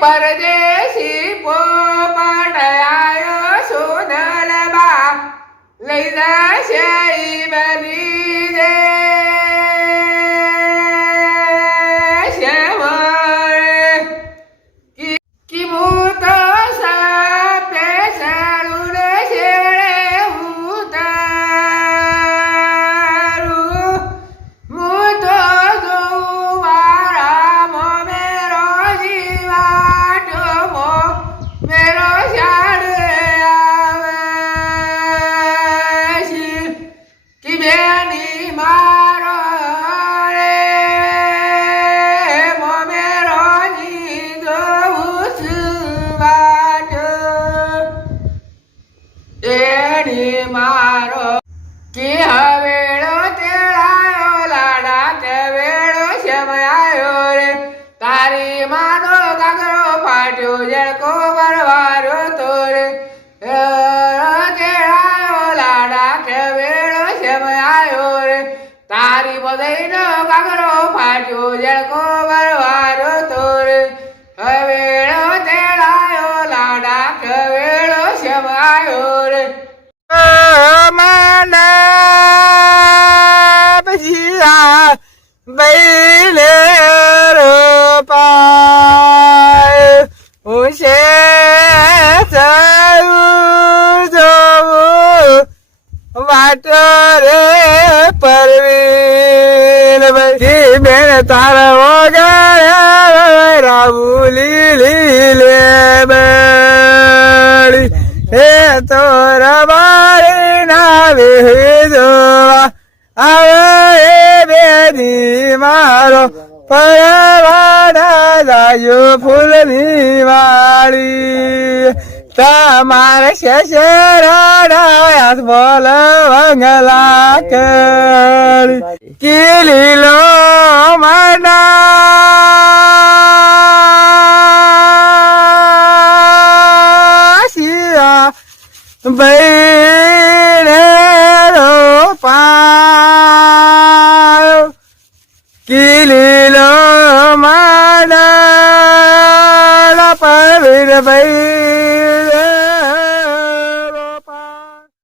પરદેશી પોપટ આયો સુંદરબા લઈ જશે એની મારો કે હવેળો તેડાયો, લાડા કે વેળો શમયાયો રે? તારી માનો ગાગરો ફાટ્યો જળકો બરવારો તો રે. તેડાયો, લાડા કે વેળો શમયાયો રે? તારી બધાઈનો ગાગરો ફાટ્યો જળકો બરવારો તો રે. બૈલે રોપાય હું છે વાટો રે પરવીન ભાઈ બેન તારા વગાડ્યા રાબુલી લીલે હે તો રબારી ના વેદવા આવે મારો પરવાડા લાયો ફૂલની વાળી. તમારે શેષરાડા બોલ વંગલા કરી કિલીલો મના શિયા બૈરે કિલીલો માડા પરવીર ભાઈ